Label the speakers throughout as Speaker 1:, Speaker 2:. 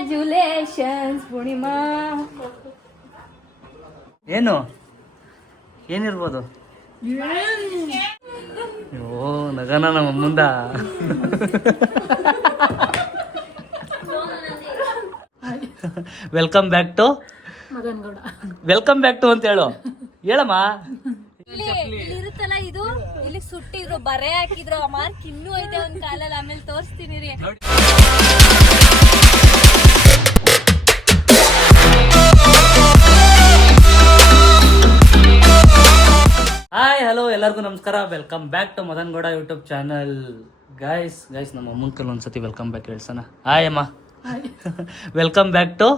Speaker 1: Congratulations Purnima
Speaker 2: ಏನು? ಏನಿರ್ಬೋದು? ಓ ನಗನ ನಮ್ಮ ಮುಂದ. Welcome back to welcome back to ಅಂತ ಹೇಳು. ಹೇಳಮ್ಮ.
Speaker 1: ಇಲ್ಲಿ ಇಲ್ಲಿ ಇರುತ್ತಲ್ಲ ಇದು? ಇಲ್ಲಿ ಸುಟ್ಟಿದ್ರು ಬರೆ ಹಾಕಿದ್ರು. ಮಾರ್ಕ್ ಇನ್ನೂ ಐತೆ ಒಂದ್ ಕಾಲಲ್ಲಿ ಆಮೇಲೆ ತೋರಿಸ್ತೀನಿ ರೀ.
Speaker 2: ಹಾಯ್ ಹಲೋ ಎಲ್ಲರಿಗೂ ನಮಸ್ಕಾರ. Welcome back to Madan Gowda YouTube channel guys guys ನಮ್ಮ ಅಮ್ಮನ ಕಲ್ ಒಂದ್ಸತಿ ವೆಲ್ಕಮ್ ಬ್ಯಾಕ್ ಹೇಳ್ಸೋಣ. ಹಾಯ್ ಅಮ್ಮ. Welcome back to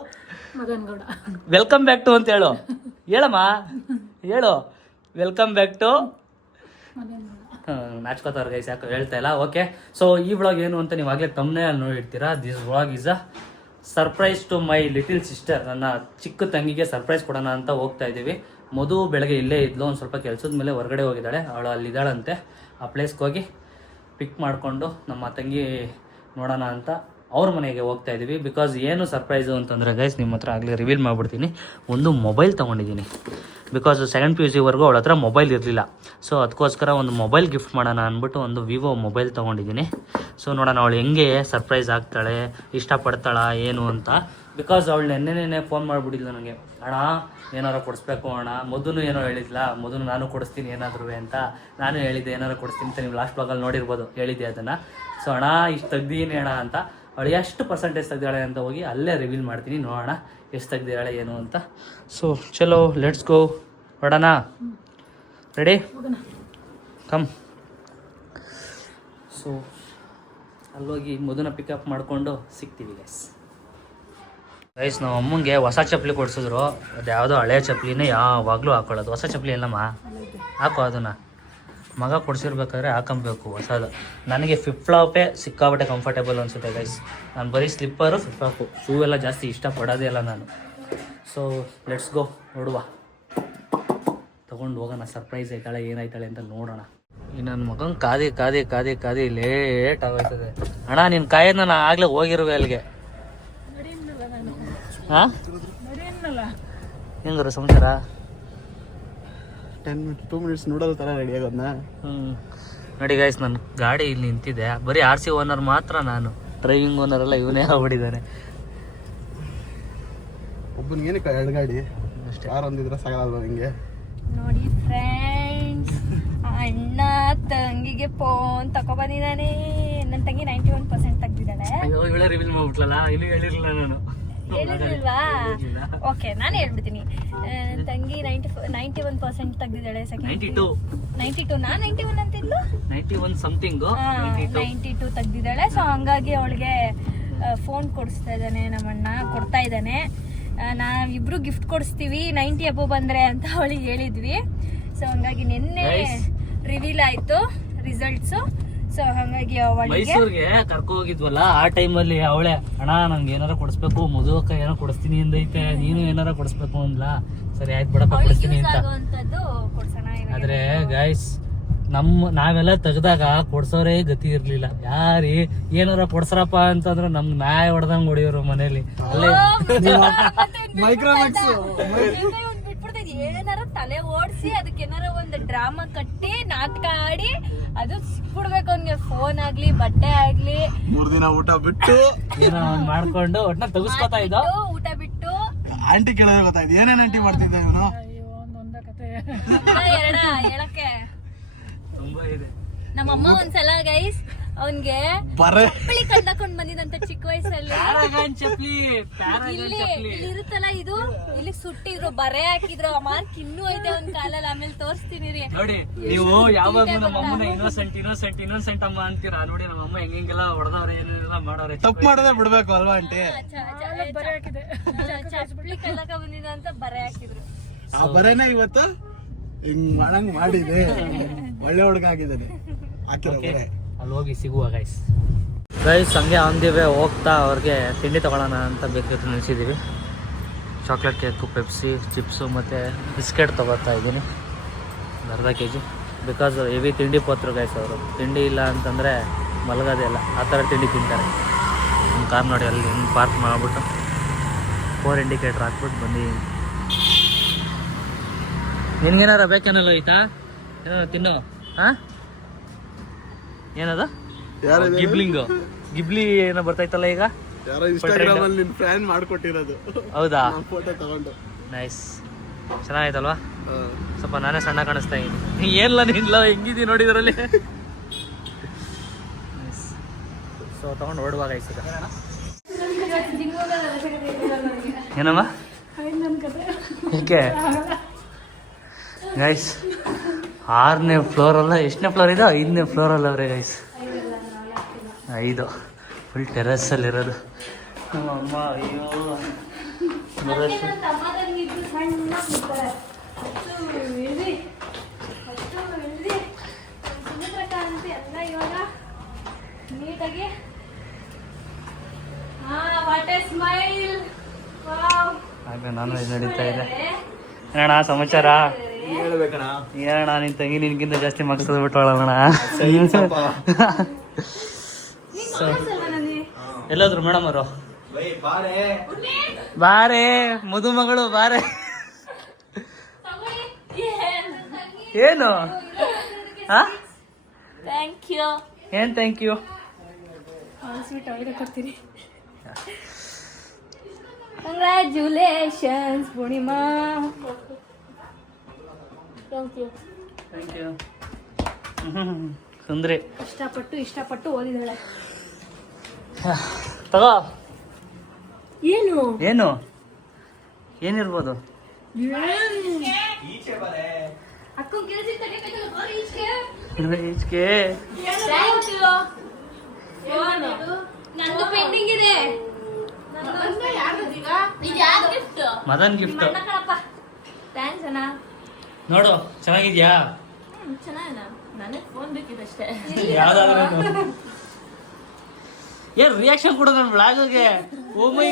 Speaker 2: welcome back to ಅಂತ ಹೇಳು. ಹೇಳಮ್ಮ. ಹೇಳು. ವೆಲ್ಕಮ್ ಬ್ಯಾಕ್ ಟು ನಾಚ್ಕೋತಾರ ಗೈಸ್ ಯಾಕೆ ಹೇಳ್ತಾ ಇಲ್ಲ. ಓಕೆ ಸೊ ಈ ವ್ಲಾಗ್ ಏನು ಅಂತ ನೀವು ಆಗಲೇ ತಮ್ಮನೇ ಅಲ್ಲಿ ನೋಡಿರ್ತೀರಾ? This vlog is a surprise to my little sister ನನ್ನ ಚಿಕ್ಕ ತಂಗಿಗೆ ಸರ್ಪ್ರೈಸ್ ಕೊಡೋಣ ಅಂತ ಹೋಗ್ತಾ ಇದ್ದೀವಿ. ಮಧು ಬೆಳಗ್ಗೆ ಇಲ್ಲೇ ಇದ್ಲು, ಒಂದು ಸ್ವಲ್ಪ ಕೆಲಸದ ಮೇಲೆ ಹೊರಗಡೆ ಹೋಗಿದ್ದಾಳೆ. ಅವಳು ಅಲ್ಲಿದ್ದಾಳಂತೆ. ಆ ಪ್ಲೇಸ್ಗೆ ಹೋಗಿ ಪಿಕ್ ಮಾಡಿಕೊಂಡು ನಮ್ಮ ತಂಗಿ ನೋಡೋಣ ಅಂತ ಅವ್ರ ಮನೆಗೆ ಹೋಗ್ತಾ ಇದ್ದೀವಿ ಬಿಕಾಸ್ ಏನು ಸರ್ಪ್ರೈಸು ಅಂತಂದರೆ ಗೈಸ್ ನಿಮ್ಮ ಹತ್ರ ಆಗಲಿ ರಿವೀಲ್ ಮಾಡಿಬಿಡ್ತೀನಿ. ಒಂದು ಮೊಬೈಲ್ ತೊಗೊಂಡಿದ್ದೀನಿ. ಬಿಕಾಸ್ ಸೆಕೆಂಡ್ ಪಿ ಯು ಸಿವರೆಗೂ ಅವಳ ಹತ್ರ ಮೊಬೈಲ್ ಇರಲಿಲ್ಲ. ಸೊ ಅದಕ್ಕೋಸ್ಕರ ಒಂದು ಮೊಬೈಲ್ ಗಿಫ್ಟ್ ಮಾಡೋಣ ಅಂದ್ಬಿಟ್ಟು ಒಂದು ವಿವೋ ಮೊಬೈಲ್ ತೊಗೊಂಡಿದ್ದೀನಿ. ಸೊ ನೋಡೋಣ ಅವಳು ಹೆಂಗೆ ಸರ್ಪ್ರೈಸ್ ಆಗ್ತಾಳೆ, ಇಷ್ಟಪಡ್ತಾಳ, ಏನು ಅಂತ. ಬಿಕಾಸ್ ಅವಳು ನೆನ್ನೆನೇ ನೆನ್ನೆ ಫೋನ್ ಮಾಡಿಬಿಟ್ಟಿದ್ಲು ನನಗೆ. ಅಣ್ಣ ಏನಾರು ಕೊಡಿಸ್ಬೇಕು ಅಣ್ಣ? ಮೊದಲು ಏನೋ ಹೇಳಿದ್ಲ? ಮೊದಲು ನಾನು ಕೊಡಿಸ್ತೀನಿ ಏನಾದರೂ ಅಂತ ನಾನು ಹೇಳಿದ್ದೆ ಏನಾರು ಕೊಡಿಸ್ತೀನಿ ಅಂತ ನೀವು ಲಾಸ್ಟ್ ಬ್ಲಾಗಲ್ಲಿ ನೋಡಿರ್ಬೋದು ಹೇಳಿದ್ದೆ ಅದನ್ನು. ಸೊ ಅಣ್ಣ ಇಷ್ಟು ತೆಗ್ದೀನಿ ಅಣ್ಣ ಅಂತ. ಅವಳು ಎಷ್ಟು ಪರ್ಸೆಂಟೇಜ್ ತೆಗ್ದಾಳೆ ಅಂತ ಹೋಗಿ ಅಲ್ಲೇ ರಿವೀಲ್ ಮಾಡ್ತೀನಿ. ನೋಡೋಣ ಎಷ್ಟು ತೆಗ್ದಿದ್ದಾಳೆ ಏನು ಅಂತ. ಸೊ ಚಲೋ ಲೆಟ್ಸ್ ಗೋ ಹೊಡೋಣ ರೆಡಿ ಕಮ್ ಸೊ ಅಲ್ಲೋಗಿ ಮೊದಲ ಪಿಕಪ್ ಮಾಡಿಕೊಂಡು ಸಿಗ್ತೀವಿ ಗೈಸ್ ಗೈಸ್ ನಮ್ಮ ಅಮ್ಮಂಗೆ ಹೊಸ ಚಪ್ಪಲಿ ಕೊಡ್ಸಿದ್ರು. ಅದು ಯಾವುದೋ ಹಳೆ ಚಪ್ಪಲಿನೇ ಯಾವಾಗಲೂ ಹಾಕೊಳ್ಳೋದು. ಹೊಸ ಚಪ್ಪಲಿ ಇಲ್ಲಮ್ಮ ಹಾಕೋ ಅದನ್ನ. ಮಗ ಕೊಡ್ಸಿರ್ಬೇಕಾದ್ರೆ ಹಾಕೊಬೇಕು ಹೊಸದು. ನನಗೆ ಫ್ಲಿಪ್ ಸಿಕ್ಕಾಬಟ್ಟೆ ಕಂಫರ್ಟೇಬಲ್ ಅನಿಸುತ್ತೆ ಗೈಸ್ ನಾನು ಬರೀ ಸ್ಲಿಪ್ಪರು ಫ್ಲಿಪ್ ಶೂ ಎಲ್ಲ ಜಾಸ್ತಿ ಇಷ್ಟಪಡೋದೇ ಇಲ್ಲ ನಾನು. ಸೊ ಲೆಟ್ಸ್ ಗೋ ನೋಡುವ. ತಗೊಂಡು ಹೋಗೋಣ. ಸರ್ಪ್ರೈಸ್ ಆಯ್ತಾಳೆ, ಏನಾಯ್ತಾಳೆ ಅಂತ ನೋಡೋಣ. ಈ ನನ್ನ ಮಗನ್ ಕಾದಿ ಕಾದಿ ಕಾದಿ ಕಾದಿ ಲೇಟ್ ಆಗೋಯ್ತದೆ. ಅಣ್ಣ ನಿನ್ನ ಕಾಯೋದು ನಾನು ಆಗಲೇ ಹೋಗಿರುವೆ ಅಲ್ಲಿಗೆ. ಹಾಂ? ಹೆಂಗಾರ ಸಮಾಚಾರ
Speaker 3: ಟೆನ್ ಟೂ ಮಿನಿಟ್ಸ್ ನೋಡೋದು ಥರ ರೆಡಿ ಆಗೋದನ್ನ
Speaker 2: ಹ್ಞೂ ನೋಡಿ ಗಾಯ್ಸ್ ನನ್ನ ಗಾಡಿ ಇಲ್ಲಿ ನಿಂತಿದೆ. ಬರೀ ಆರ್ ಸಿ ಓನರ್ ಮಾತ್ರ ನಾನು. ಡ್ರೈವಿಂಗ್ ಓನರ್ ಎಲ್ಲ ಇವನೇ ಆಗ್ಬಿಟ್ಟಿದ್ದಾನೆ
Speaker 3: ಒಬ್ಬನಿಗೇನಕ್ಕೆ ಎರಡು ಗಾಡಿ? ಕಾರ್ ಒಂದಿದ್ರೆ ಸಾಗಲ್ಲ ನಿಂಗೆ?
Speaker 1: ನೋಡಿ ಫ್ರೆಂಡ್ಸ್ ಅಣ್ಣ ತಂಗಿಗೆ ಫೋನ್ ತಕೊ ಬಂದಿದ್ದಾನೆ ನನ್ನ ತಂಗಿ ನೈಂಟಿ ಒನ್ ಪರ್ಸೆಂಟ್ ತೆಗ್ದಿದ್ದಾಳೆ.
Speaker 2: ಅಯ್ಯೋ ಇವಳೆ ರಿವೀಲ್ ಮಾಡ್ಬಿಟ್ಲಲ್ಲ? ಇನ್ನೂ ಹೇಳಿರಲಿಲ್ಲ ನಾನು.
Speaker 1: ಹೇಳಿರ್ಲಿಲ್ವಾ ಓಕೆ ನಾನು ಹೇಳ್ಬಿಡ್ತೀನಿ. ತಂಗಿ ನೈಂಟಿ ನೈಂಟಿ ಒನ್ ಪರ್ಸೆಂಟ್ ತೆಗ್ದಿದ್ದಾಳೆ ಸೆಕೆಂಡ್
Speaker 2: ಟು
Speaker 1: ನೈಂಟಿ ಟು ನಾ ninety one ಅಂತಿದ್ಲು?
Speaker 2: Ninety one something ninety two
Speaker 1: ತೆಗ್ದಿದ್ದಾಳೆ. So ಹಂಗಾಗಿ ಅವಳಿಗೆ ಫೋನ್ ಕೊಡಿಸ್ತಾ ಇದ್ದಾನೆ ನಮ್ಮಣ್ಣ ಕೊಡ್ತಾ ಇದ್ದಾನೆ. ನಾವಿಬ್ರು ಗಿಫ್ಟ್ ಕೊಡಿಸ್ತೀವಿ ನೈಂಟಿ ಅಬೋ ಬಂದ್ರೆ ಅಂತ ಅವಳಿಗೆ ಹೇಳಿದ್ವಿ. ಸೊ ಹಂಗಾಗಿ ನಿನ್ನೆ ರಿವೀಲ್ ಆಯಿತು ರಿಸಲ್ಟ್ಸ್ ಸೊ ಹಂಗಾಗಿ ಅವಳಿಗೆ
Speaker 2: ಮೈಸೂರಿಗೆ ಕರ್ಕೊ ಹೋಗಿದ್ವಲ್ಲ ಆ ಟೈಮಲ್ಲಿ ಅವಳೆ ಅಣ್ಣ ನಂಗೆ ಏನಾರ ಕೊಡಿಸ್ಬೇಕು ಮದುವಕ್ಕ ಏನೋ ಕೊಡಿಸ್ತೀನಿ ಅಂದೈತೆ ನೀನು ಏನಾರ ಕೊಡಿಸ್ಬೇಕು ಅಂದ್ಲ? ಸರಿ ಆಯ್ತು ಬಿಡಪ್ಪ
Speaker 1: ಅವಳಿಗೆ
Speaker 2: ಕೊಡಿಸ್ತೀನಿ
Speaker 1: ಯೂಸ್
Speaker 2: ಅಂತ.
Speaker 1: ಆಗುವಂತದ್ದು ಕೊಡ್ಸೋಣ ಇವಾಗ
Speaker 2: ಆದ್ರೆ ಗೈಸ್ ನಮ್ಮ ನಾವೆಲ್ಲ ತೆಗ್ದಾಗ ಕೊಡ್ಸೋರೇ ಗತಿ ಇರ್ಲಿಲ್ಲ. ಯಾರಿ ಏನಾರ ಕೊಡ್ಸರಪ್ಪ ಅಂತಂದ್ರೆ ನಮ್ ನಾಯಿ ಹೊಡೆದಂಗ್ ಹೊಡಿಯೋರು ಮನೇಲಿ. ಅಲ್ಲೇ
Speaker 3: ಮೈಕ್ರೋಮ್ಯಾಕ್ಸ್
Speaker 1: ತಲೆ ಓಡಿಸಿ ಅದಕ್ಕೆ ಏನಾರ ಒಂದು ಡ್ರಾಮಾ ಕಟ್ಟಿ ನಾಟಕ ಆಡಿ ಅದು ಸಿಕ್ಬಿಡ್ಬೇಕು ಅವ್ನಿಗೆ. ಫೋನ್ ಆಗ್ಲಿ ಬಟ್ಟೆ ಆಗ್ಲಿ.
Speaker 3: ಮೂರ್ ದಿನ ಊಟ ಬಿಟ್ಟು
Speaker 2: ಏನೋ ಒಂದ್ ಮಾಡ್ಕೊಂಡು ಒಟ್ನ ತೆಗಿಸ್ಕೊತಾ ಇದ್ದ?
Speaker 1: ಊಟ ಬಿಟ್ಟು.
Speaker 3: ಆಂಟಿ ಕೇಳಿದ್ರೆ ಗೊತ್ತಾಯ್ತು. ಏನೇನ್ ಆಂಟಿ ಮಾಡ್ತಿದ್ದೆ ಇವನು?
Speaker 1: ಎರಡ? ಹೇಳಕ್ಕೆ?
Speaker 2: ತುಂಬಾ ಇದೆ.
Speaker 1: ನಮ್ಮಮ್ಮ ಒಂದ್ಸಲ ಗೈಸ್ ಅವನ್ಗೆ
Speaker 3: ಬರೇ
Speaker 1: ಚಪ್ಪಲಿ ಕಂಡಕೊಂಡ್ ಬಂದಿದಂತ ಚಿಕ್ಕ ವಯಸ್ಸಲ್ಲಿ. ಇಲ್ಲಿ ಇರುತ್ತಲ್ಲ ಇದು? ಇಲ್ಲಿ ಸುಟ್ಟಿದ್ರು ಬರೆ ಹಾಕಿದ್ರು ಆ ಮಾರ್ಕ್ ಇನ್ನೂ ಐತೆ ಒಂದ್ ಕಾಲಲ್ಲಿ ಆಮೇಲೆ ತೋರಿಸ್ತೀನಿ ರೀ.
Speaker 2: ನೋಡಿ ನೀವು ಯಾವಾಗ ನಮ್ಮ ಅಮ್ಮನ ಇನ್ನೋಸೆಂಟ್ ಇನ್ನೋಸೆಂಟ್ ಇನ್ನೋಸೆಂಟ್ ಅಮ್ಮ ಅಂತೀರಾ? ನೋಡಿ ನಮ್ಮ ಅಮ್ಮ ಹೆಂಗೆಲ್ಲ ಹೊಡೆದವ್ರೆ ಏನೆಲ್ಲ ಮಾಡವ್ರೆ
Speaker 3: ತಪ್ಪು ಮಾಡದೆ ಬಿಡ್ಬೇಕು ಅಲ್ವಾ ಆಂಟಿ?
Speaker 1: ಚಪ್ಪಲಿ ಕಲ್ಲಕ ಬಂದಿದ ಅಂತ ಬರೆ ಹಾಕಿದ್ರು.
Speaker 3: ಆ ಬರೇನೆ ಇವತ್ತು? ಹಿಂಗ್ ಮಾಡಂಗ್ ಮಾಡಿದೆ. ಒಳ್ಳೆ ಹುಡುಗ ಆಗಿದ್ದಾನೆ. ಹಾಕಿರೋ ಬರೆ.
Speaker 2: ಅಲ್ಲಿ ಹೋಗಿ ಸಿಗುವ ಗೈಸ್ ಗೈಸ್ ಹಂಗೆ ಆನ್ ದಿ ವೇ ಹೋಗ್ತಾ ಅವ್ರಿಗೆ ತಿಂಡಿ ತಗೊಳ್ಳೋಣ ಅಂತ ಬೇಕಿತ್ತು ನಿಲ್ಸಿದ್ದೀವಿ ಚಾಕ್ಲೇಟ್ ಕೇಕು ಪೆಪ್ಸಿ ಚಿಪ್ಸು ಮತ್ತು ಬಿಸ್ಕೆಟ್ ತೊಗೋತಾ ಇದ್ದೀನಿ. ಅರ್ಧ ಕೆ ಜಿ ಬಿಕಾಸ್ ಹೆವಿ ತಿಂಡಿ ಪೋತ್ರು ಗೈಸ್ ಅವರು. ತಿಂಡಿ ಇಲ್ಲ ಅಂತಂದರೆ ಮಲಗೋದೇ ಇಲ್ಲ. ಆ ಥರ ತಿಂಡಿ ತಿಂತಾರೆ. ನಮ್ಮ ಕಾರ್ ನೋಡಿ, ಅಲ್ಲಿ ಹಿಂಗೆ ಪಾರ್ಕ್ ಮಾಡಿಬಿಟ್ಟು ಫೋರ್ ಇಂಡಿಕೇಟ್ರ್ ಹಾಕ್ಬಿಟ್ಟು ಬಂದು ನಿನ್ಗೇನಾರ ಬೇಕೇನಲ್ಲ ಆಯ್ತಾ ಏನೋ ತಿನ್ನು. ಹಾಂ? ಏನದು?
Speaker 3: ಗಿಬ್ಲಿಂಗ್
Speaker 2: ಗಿಬ್ಲಿಂಗು. ಗಿಬ್ಲಿ ಏನೋ ಬರ್ತೈತಲ್ಲ ಈಗ?
Speaker 3: ಯಾರೋ ಇನ್ಸ್ಟಾಗ್ರಾಮ್ ಅಲ್ಲಿ ನಿನ್ ಫ್ಯಾನ್ ಮಾಡ್ಕೊಟ್ಟಿರೋದು.
Speaker 2: ಹೌದಾ?
Speaker 3: ಫೋಟೋ ತಗೊಂಡು.
Speaker 2: ನೈಸ್ ಚೆನ್ನಾಗೈತಲ್ವಾ
Speaker 3: ಹಾ.
Speaker 2: ಸ್ವಲ್ಪ ನಾನೇ ಸಣ್ಣ ಕಾಣಿಸ್ತಾ ಇದ್ದೀನಿ. ಏನಿಲ್ಲ ನಿಲ್ಲ ಹೆಂಗಿದ್ದೀನಿ ನೋಡಿದ್ರಲ್ಲಿ ಸೊ ತಗೊಂಡು ಹೊರಡುವಾಗ ಐಸದ ಏನಮ್ಮ? ಏಕೆ ಗೈಸ್ ಆರನೇ ಫ್ಲೋರ್ ಅಲ್ಲ ಎಷ್ಟನೇ ಫ್ಲೋರ್ ಇದೆ ಐದನೇ ಫ್ಲೋರ್ ಅಲ್ಲ ಅವ್ರೆ ಗೈಸ್ ಐದು. ಫುಲ್ ಟೆರಸಲ್ಲಿ ಇರೋದು. ನಮ್ಮ ಅಮ್ಮ ಅಯ್ಯೋ.
Speaker 1: ನೀಟಾಗಿ
Speaker 2: ಹಾಗೆ ನಾನು ನಡೀತಾ ಇದೆ. ಏನಣ್ಣ ಸಮಾಚಾರ?
Speaker 3: ಹೇಳ್ಬೇಕಣ್ಣ.
Speaker 2: ಏನಣ್ಣ ನಿನ್ ತಂಗಿ ನಿನ್ಗಿಂತ ಜಾಸ್ತಿ ಮಗ್ಸದ್ ಬಿಟ್ಟೋಳಣ್ಣ
Speaker 3: ಎಲ್ಲಾದ್ರು
Speaker 2: ಎಲ್ಲೋದ್ರು ಮೇಡಮ್ ಅವರು.
Speaker 3: ಬೈ ಬಾರೆ.
Speaker 2: ಬಾರೆ ಮದುಮಗಳು ಬಾರೆ. ಏನು?
Speaker 1: ಥ್ಯಾಂಕ್ ಯು
Speaker 2: ಏನ್ thank you
Speaker 1: congratulations Purnima. Thank you
Speaker 2: thank you ಸುಂದ್ರಿ
Speaker 1: ಇಷ್ಟಪಟ್ಟು ಇಷ್ಟಪಟ್ಟು ಓದಿದಾಳೆ
Speaker 2: ತಗೋ.
Speaker 1: ಏನು?
Speaker 2: ಏನು? ಏನಿರ್ಬೋದು? ಈಚೆಗೆ. ಮದನ್ ಗಿಫ್ಟ್
Speaker 1: ಥ್ಯಾಂಕ್ಸ್ ಅಣ್ಣ.
Speaker 2: ನೋಡು ಚೆನ್ನಾಗಿದ್ಯಾ?
Speaker 1: ಹ್ಮ್, ಚೆನ್ನಾಗಿದೆ. ನನಗೆ ಫೋನ್ ಬೇಕಿದಷ್ಟೇ
Speaker 2: ಯಾವ್ದಾದ್ರು ಏನ್ ರಿಯಾಕ್ಷನ್ ಕೊಡೋದು ನನ್ನ ಬ್ಲಾಗ್ಗೆ ಓ ಮೈ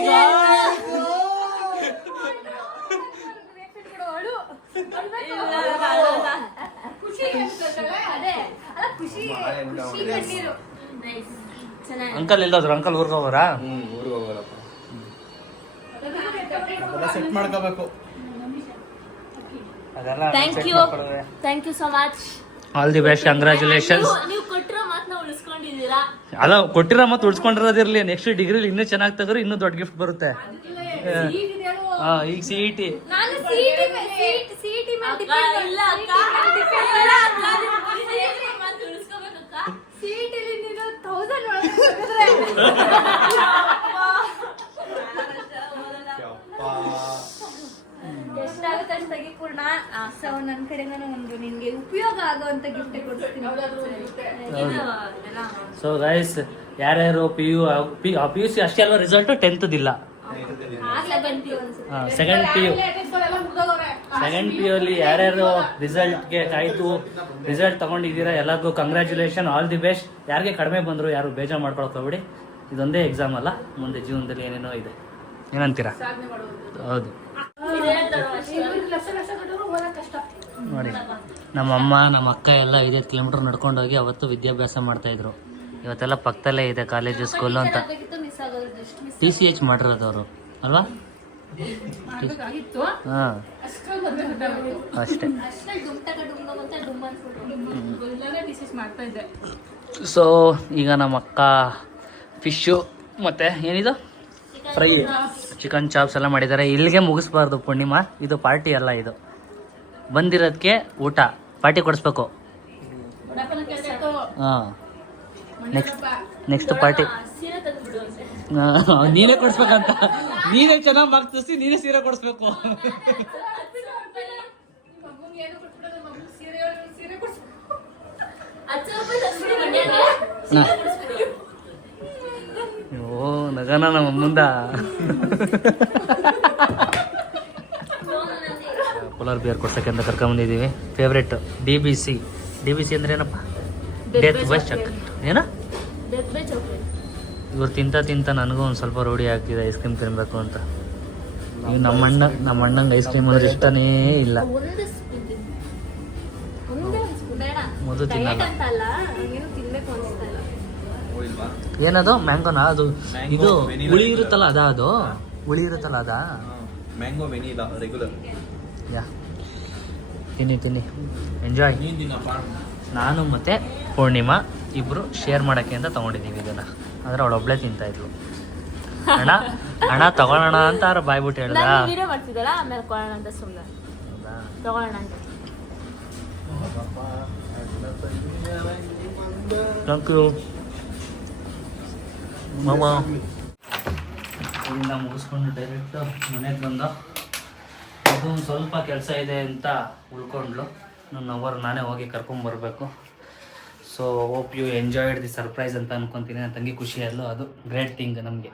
Speaker 1: ಖುಷಿ ಅದೇ. ಅಲ್ಲ ಖುಷಿ ಖುಷಿ ನೈಸ್ ಚೆನ್ನಾಗಿ
Speaker 2: ಅಂಕಲ್ ಎಲ್ಲೋದ್ರು ಅಂಕಲ್ ಊರ್ಗೆ ಹೋಗೋರಾ?
Speaker 3: ಸೆಟ್ ಮಾಡ್ಕೋಬೇಕು.
Speaker 1: Thank you thank you so much
Speaker 2: all the best congratulations
Speaker 1: ನೀವು ಕೊಟ್ಟಿರೋ ಮಾತನ್ನ ಉಳಿಸ್ಕೊಂಡಿದ್ದೀರಾ?
Speaker 2: ಅಲ್ಲ ಕೊಟ್ಟಿರೋ ಮಾತು ಉಳ್ಸ್ಕೊಂಡಿರೋದಿರ್ಲಿ. ನೆಕ್ಸ್ಟ್ ಡಿಗ್ರಿಲಿ ಇನ್ನೂ ಚೆನ್ನಾಗಿ ತೆಗೆದ್ರೆ ಇನ್ನೂ ದೊಡ್ಡ ಗಿಫ್ಟ್ ಬರುತ್ತೆ. ಹಾ. ಈಗ ಸಿ ಇ ಟಿ
Speaker 1: ನಾನು ಸಿಇಟಿ ಸಿಇಟಿ ಇಲ್ಲ ಸಿಇಟಿಲಿ ನೀನು ತೌಸಂಡ್ ಎಷ್ಟಾಗುತ್ತೆ ಅಷ್ಟು ತೆಗಿ ಪೂರ್ಣ ಸೊ ನನ್ನ ಒಂದು ನಿನ್ಗೆ ಉಪಯೋಗ ಆಗುವಂತ ಗಿಫ್ಟ್ ಕೊಡ್ತೀನಿ
Speaker 2: ಸೊ ಗೈಸ್ ಯಾರ್ಯಾರು P U P U C ಅಷ್ಟೇ ಅಲ್ವಾ result ಟೆಂತ್ದಿಲ್ಲ second P U second P U ಅಲ್ಲಿ ಯಾರ್ಯಾರು ರಿಸಲ್ಟ್ಗೆ ಕಾಯ್ತು ರಿಸಲ್ಟ್ ತಗೊಂಡಿದ್ದೀರಾ ಎಲ್ಲರಿಗೂ ಕಂಗ್ರ್ಯಾಚುಲೇಷನ್ ಆಲ್ ದಿ ಬೆಸ್ಟ್ ಯಾರಿಗೆ ಕಡಿಮೆ ಬಂದ್ರು ಯಾರು ಬೇಜಾರು ಮಾಡ್ಕೊಳಕ್ ಹೋಗ್ಬಿಡಿ. ಇದೊಂದೇ ಎಕ್ಸಾಮ್ ಅಲ್ಲ ಮುಂದೆ ಜೀವನದಲ್ಲಿ ಏನೇನೋ ಇದೆ. ಏನಂತೀರಾ? ಹೌದು. ನೋಡಿ. ನಮ್ಮ ಅಮ್ಮ ನಮ್ಮ ಅಕ್ಕ ಎಲ್ಲ ಐದೈದು ಕಿಲೋಮೀಟರ್ ನಡ್ಕೊಂಡೋಗಿ ಅವತ್ತು ವಿದ್ಯಾಭ್ಯಾಸ ಮಾಡ್ತಾ ಇದ್ರು ಇವತ್ತೆಲ್ಲ ಪಕ್ಕದಲ್ಲೇ ಇದೆ ಕಾಲೇಜು ಸ್ಕೂಲು ಅಂತ. ಟಿ ಸಿ ಎಚ್ ಮಾಡಿರೋದು ಅವರು ಅಲ್ವಾ ಹಾಂ. ಅಷ್ಟೇ ಸೊ ಈಗ ನಮ್ಮ ಅಕ್ಕ ಫಿಶ್ಶು ಮತ್ತೆ ಏನಿದು? ಫ್ರೈ ಚಿಕನ್ ಚಾಪ್ಸ್ ಎಲ್ಲ ಮಾಡಿದ್ದಾರೆ. ಇಲ್ಲಿಗೆ ಮುಗಿಸ್ಬಾರ್ದು ಪೂರ್ಣಿಮಾ. ಇದು ಪಾರ್ಟಿ ಅಲ್ಲ ಇದು. ಬಂದಿರೋದಕ್ಕೆ ಊಟ. ಪಾರ್ಟಿ ಕೊಡಿಸ್ಬೇಕು. ಹಾಂ. ನೆಕ್ಸ್ಟ್ ನೆಕ್ಸ್ಟ್ ಪಾರ್ಟಿ ನೀನೇ ಕೊಡಿಸ್ಬೇಕಂತ. ನೀನೇ ಚೆನ್ನಾಗಿ ಮಾರ್ಕ್ಸ್ ನೀನೇ ಸೀರೆ ಕೊಡಿಸ್ಬೇಕು. ಓ ನಗನ ನಮ್ಮ ಮುಂದ. ಪೋಲಾರ್ ಬಿಯರ್ ಕೊಡ್ಸಕ್ಕೆ ಅಂತ ಕರ್ಕೊಂಬಂದಿದ್ದೀವಿ. Favourite D B C D B C ಅಂದ್ರೆ ಏನಪ್ಪ? ಡೆತ್ ಬೈ ಚಕ್ ಏನ?
Speaker 1: ಡೆತ್ ಬೈ ಚಾಕ್ಲೇಟ್
Speaker 2: ಇವ್ರು ತಿಂತ ತಿಂತ ನನಗೂ ಒಂದು ಸ್ವಲ್ಪ ರೂಢಿ ಆಗ್ತಿದೆ ಐಸ್ ಕ್ರೀಮ್ ತಿನ್ನಬೇಕು ಅಂತ. ಈಗ ನಮ್ಮ ಅಣ್ಣ ನಮ್ಮ ಅಣ್ಣಂಗೆ ಐಸ್ ಕ್ರೀಮ್ ಅಂದ್ರೆ ಇಷ್ಟನೇ ಇಲ್ಲ. ಮೊದಲು ತಿನ್ನಲ್ಲ. ಏನದು? ಮ್ಯಾಂಗೋನಾ ಅದು ಇದು ಹುಳಿ ಇರುತ್ತಲ್ಲ. ಅದ ಅದು? ಹುಳಿ ಇರುತ್ತಲ್ಲ ಅದಾ?
Speaker 3: Mango vanilla regular
Speaker 2: yeah. ತಿನ್ನಿ ತಿನ್ನಿ. ಎಂಜಾಯ್
Speaker 3: ನೀನ್
Speaker 2: ಮತ್ತು ಪೂರ್ಣಿಮಾ ಇಬ್ಬರು ಶೇರ್ ಮಾಡೋಕ್ಕೆ ಅಂತ ತಗೊಂಡಿದ್ದೀವಿ ಇದನ್ನು. ಆದರೆ ಅವಳು ಒಬ್ಬಳೇ ತಿಂತಾ ಇದ್ಲು. ಹಣ ಹಣ ತಗೊಳ್ಳೋಣ ಅಂತ ಅವ್ರು ಬಾಯ್ಬಿಟ್ಟು ಹೇಳ್ದ.
Speaker 1: ನಾನು ವಿಡಿಯೋ ಮಾಡ್ತಿದ್ದಲ್ಲ ಆಮೇಲೆ ಕೊಡೋಣ ಅಂತ ಸುಮ್ಮನೆ ತಗೊಳ್ಳೋಣ ಅಂತ.
Speaker 2: ಥ್ಯಾಂಕ್ ಯು ಮಾಮ. ಇಲ್ಲಿಂದ ಮುಗಿಸ್ಕೊಂಡು ಡೈರೆಕ್ಟ್ ಮನೆಗೆ ಬಂದ. ಅದು ಒಂದ್ ಸ್ವಲ್ಪ ಕೆಲಸ ಇದೆ ಅಂತ ಉಳ್ಕೊಂಡ್ಲು. ನನ್ನ ಅವರ್ ನಾನೇ ಹೋಗಿ ಕರ್ಕೊಂಬರ್ಬೇಕು so hope you enjoyed the surprise ಅಂತ ಅನ್ಕೊಂತೀನಿ. ನನ್ನ ತಂಗಿ ಖುಷಿ ಅಲ್ಲೂ. ಅದು ಗ್ರೇಟ್ ಥಿಂಗ್ ನಮಗೆ.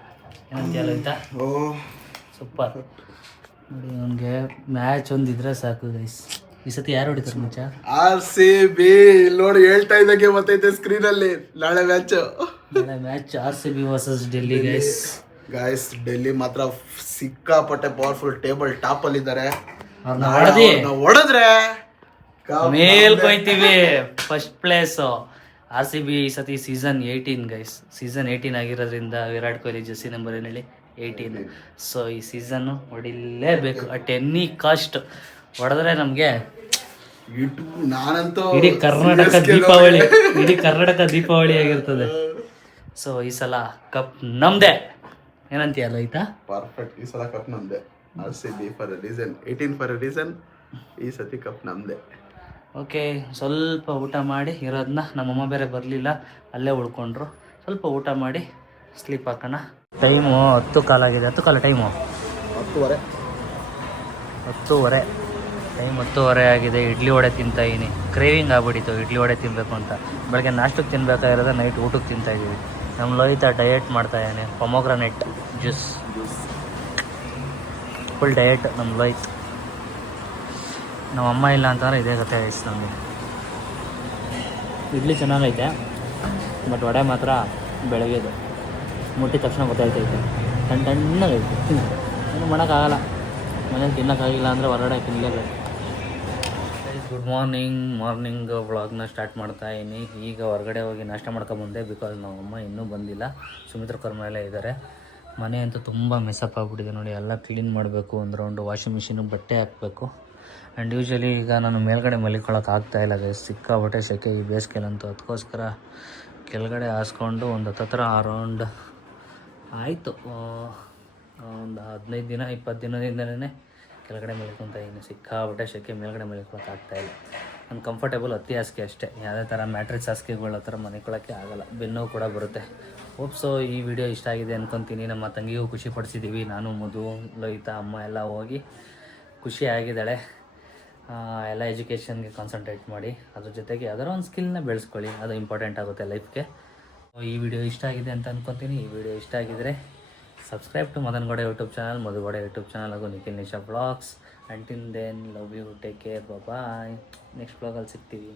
Speaker 2: ಏನಂತೀಯಲ್ಲ
Speaker 3: ಓ.
Speaker 2: ಸೂಪರ್ ನೋಡಿ ಅವನಿಗೆ ಮ್ಯಾಚ್ ಒಂದಿದ್ರೆ ಸಾಕು ಗೈಸ್ ಈ ಸತಿ ಯಾರು ಹೊಡಿತಾರೆ ಮುಂಚೆ
Speaker 3: ಆರ್ ಸಿ ಬಿ ನೋಡಿ ಹೇಳ್ತಾ ಇದ್ದಂಗೆ ಬರ್ತೈತೆ ಸ್ಕ್ರೀನಲ್ಲಿ ನಾಳೆ ಮ್ಯಾಚ್
Speaker 2: ನಾಳೆ match R C B versus Delhi guys
Speaker 3: guys Delhi ಮಾತ್ರ ಸಿಕ್ಕಾಪಟ್ಟೆ ಪವರ್ಫುಲ್ ಟೇಬಲ್ ಟಾಪ್ ಅಲ್ಲಿ ಇದ್ದಾರೆ. ಹೊಡೆದ್ರೆ
Speaker 2: ಮೇಲ್ ಕೊಯ್ತೀವಿ. First place R C B ಈ ಸತಿ season eighteen guys season eighteen ಆಗಿರೋದ್ರಿಂದ ವಿರಾಟ್ ಕೊಹ್ಲಿ ಜೆಸ್ಸಿ ನಂಬರ್ ಏನು ಹೇಳಿ? ಏಯ್ಟೀನ್ ಸೊ ಈ ಸೀಸನ್ ಹೊಡಿಲೇಬೇಕು. ಅಟ್ ಎನಿ ಕಾಸ್ಟ್ ಹೊಡೆದ್ರೆ ನಮಗೆ
Speaker 3: ನಾನಂತೂ
Speaker 2: ಇಡೀ ಕರ್ನಾಟಕ ದೀಪಾವಳಿ ಇಡೀ ಕರ್ನಾಟಕ ದೀಪಾವಳಿ ಆಗಿರ್ತದೆ. ಸೊ ಈ ಸಲ ಕಪ್ ನಮ್ದೆ. ಏನಂತೀಯಲ್ಲ ಆಯ್ತಾ
Speaker 3: ಪರ್ಫೆಕ್ಟ್ ಈ ಸಲ ಕಪ್ ನಮ್ದೆ. R C B for reason eighteen for reason ಈ ಸತಿ ಕಪ್ ನಮ್ದೆ.
Speaker 2: ಓಕೆ ಸ್ವಲ್ಪ ಊಟ ಮಾಡಿ ಇರೋದನ್ನ ನಮ್ಮಮ್ಮ ಬೇರೆ ಬರಲಿಲ್ಲ ಅಲ್ಲೇ ಉಳ್ಕೊಂಡ್ರು. ಸ್ವಲ್ಪ ಊಟ ಮಾಡಿ ಸ್ಲೀಪ್ ಹಾಕೋಣ. ಟೈಮು ಹತ್ತು ಕಾಲಾಗಿದೆ ಹತ್ತು ಕಾಲ ಟೈಮು
Speaker 3: ಹತ್ತುವರೆ.
Speaker 2: ಹತ್ತುವರೆ. ಟೈಮ್ ಹತ್ತುವರೆ ಆಗಿದೆ ಇಡ್ಲಿ ವಡೆ ತಿಂತಾ ಇದೀನಿ. ಕ್ರೇವಿಂಗ್ ಆಗ್ಬಿಟ್ಟಿತ್ತು ಇಡ್ಲಿ ವಡೆ ತಿನ್ನಬೇಕು ಅಂತ. ಬೆಳಗ್ಗೆ ನಾಷ್ಟಕ್ಕೆ ತಿನ್ನಬೇಕಾಗಿರೋದು ನೈಟ್ ಊಟಕ್ಕೆ ತಿಂತಾ ಇದ್ದೀವಿ ನಮ್ಮ ಲೋಹಿತ ಡಯಟ್ ಮಾಡ್ತಾ ಇದ್ದಾನೆ. ಪೊಮೊಗ್ರನೆಟ್ ಜ್ಯೂಸ್ ಫುಲ್ ಡಯಟ್ ನಮ್ಮ ಲೋಹಿತ್. ನಮ್ಮ ಅಮ್ಮ ಇಲ್ಲ ಅಂತಂದ್ರೆ ಇದೇ ಕತೆ ಐಸ್ ನಮಗೆ. ಇಡ್ಲಿ ಚೆನ್ನಾಗೈತೆ ಬಟ್ ವಡೆ ಮಾತ್ರ ಬೆಳಗ್ಗೆದು. ಮುಟ್ಟಿದ ತಕ್ಷಣ ಗೊತ್ತಾಯ್ತೈತೆ. ಸಣ್ಣ ಸಣ್ಣಗೈತೆ ಏನು ಮಾಡೋಕ್ಕಾಗಲ್ಲ. ಮನೇಲಿ ತಿನ್ನೋಕ್ಕಾಗಿಲ್ಲ ಅಂದರೆ ಹೊರಗಡೆ ತಿನ್ನಲೇಬೇಕು ಗುಡ್ ಮಾರ್ನಿಂಗ್ ಮಾರ್ನಿಂಗ್ ವ್ಲಾಗ್ನ ಸ್ಟಾರ್ಟ್ ಮಾಡ್ತಾ ಇದ್ದೀನಿ. ಈಗ ಹೊರಗಡೆ ಹೋಗಿ ನಾಷ್ಟ ಮಾಡ್ಕೊಂಬಂದೆ ಬಿಕಾಸ್ ನಮ್ಮಮ್ಮ ಇನ್ನೂ ಬಂದಿಲ್ಲ. ಸುಮಿತ್ರ ಕರ್ಮ ಎಲ್ಲ ಇದ್ದಾರೆ ಮನೆ ಅಂತೂ ತುಂಬ ಮೆಸಪ್ ಆಗಿಬಿಟ್ಟಿದೆ ನೋಡಿ. ಎಲ್ಲ ಕ್ಲೀನ್ ಮಾಡಬೇಕು, ಒಂದು ರೌಂಡು ವಾಷಿಂಗ್ ಮಿಷಿನು ಬಟ್ಟೆ ಹಾಕಬೇಕು. ಆ್ಯಂಡ್ ಯೂಶ್ವಲಿ ಈಗ ನಾನು ಮೇಲ್ಗಡೆ ಮಲಿಕೊಳ್ಳೋಕೆ ಇಲ್ಲ ಗೈಸ್ ಸಿಕ್ಕಾಬಟ್ಟೆ ಸೆಕೆ ಈ ಬೇಸಿಗೆಲಂತೂ ಅದಕ್ಕೋಸ್ಕರ ಕೆಳಗಡೆ ಹಾಸ್ಕೊಂಡು ಒಂದು ಹತ್ತತ್ರ ಅರೌಂಡ್ ಆಯಿತು. ಒಂದು ಹದಿನೈದು ದಿನ, ಇಪ್ಪತ್ತು ದಿನದಿಂದಲೇ ಕೆಳಗಡೆ ಮಲ್ಕೊತಾ ಏನು ಸಿಕ್ಕಾಬಿಟ್ಟೆ ಶೆಕೆ ಮೇಲ್ಗಡೆ ಮಲ್ಕೊಳಕ್ಕೆ ಇಲ್ಲ. ನಾನು ಕಂಫರ್ಟೇಬಲ್ ಅತಿ ಹಾಸಿಗೆ ಅಷ್ಟೇ. ಯಾವುದೇ ಥರ ಮ್ಯಾಟ್ರಿಕ್ಸ್ ಹಾಸಿಗೆಗಳ ಹತ್ರ ಮನೆಕೊಳಕ್ಕೆ ಆಗಲ್ಲ. ಬೆನ್ನು ಕೂಡ ಬರುತ್ತೆ. ಸೊ ಈ ವಿಡಿಯೋ ಇಷ್ಟ ಆಗಿದೆ ಅಂದ್ಕೊತೀನಿ ನಮ್ಮ ತಂಗಿಗೂ ಖುಷಿ ಪಡಿಸಿದ್ದೀವಿ ನಾನು, ಮಧು ಲೋಹಿತ ಅಮ್ಮ ಎಲ್ಲ ಹೋಗಿ ಖುಷಿ ಆಗಿದ್ದಾಳೆ. ಎಲ್ಲ ಎಜುಕೇಷನ್ಗೆ ಕಾನ್ಸಂಟ್ರೇಟ್ ಮಾಡಿ. ಅದ್ರ ಜೊತೆಗೆ ಯಾವ್ದಾರ ಒಂದು ಸ್ಕಿಲ್ನ ಬೆಳೆಸ್ಕೊಳ್ಳಿ. ಅದು ಇಂಪಾರ್ಟೆಂಟ್ ಆಗುತ್ತೆ ಲೈಫ್ಗೆ ಈ ವಿಡಿಯೋ ಇಷ್ಟ ಆಗಿದೆ ಅಂತ ಅಂದ್ಕೊತೀನಿ ಈ ವಿಡಿಯೋ ಇಷ್ಟ ಆಗಿದ್ರೆ subscribe to Madan Gowda YouTube channel Madhu Gowda YouTube channel ಹಾಗೂ Nikhil Nisha vlogs until then love you take care bye next ಬ್ಲಾಗಲ್ಲಿ ಸಿಗ್ತೀವಿ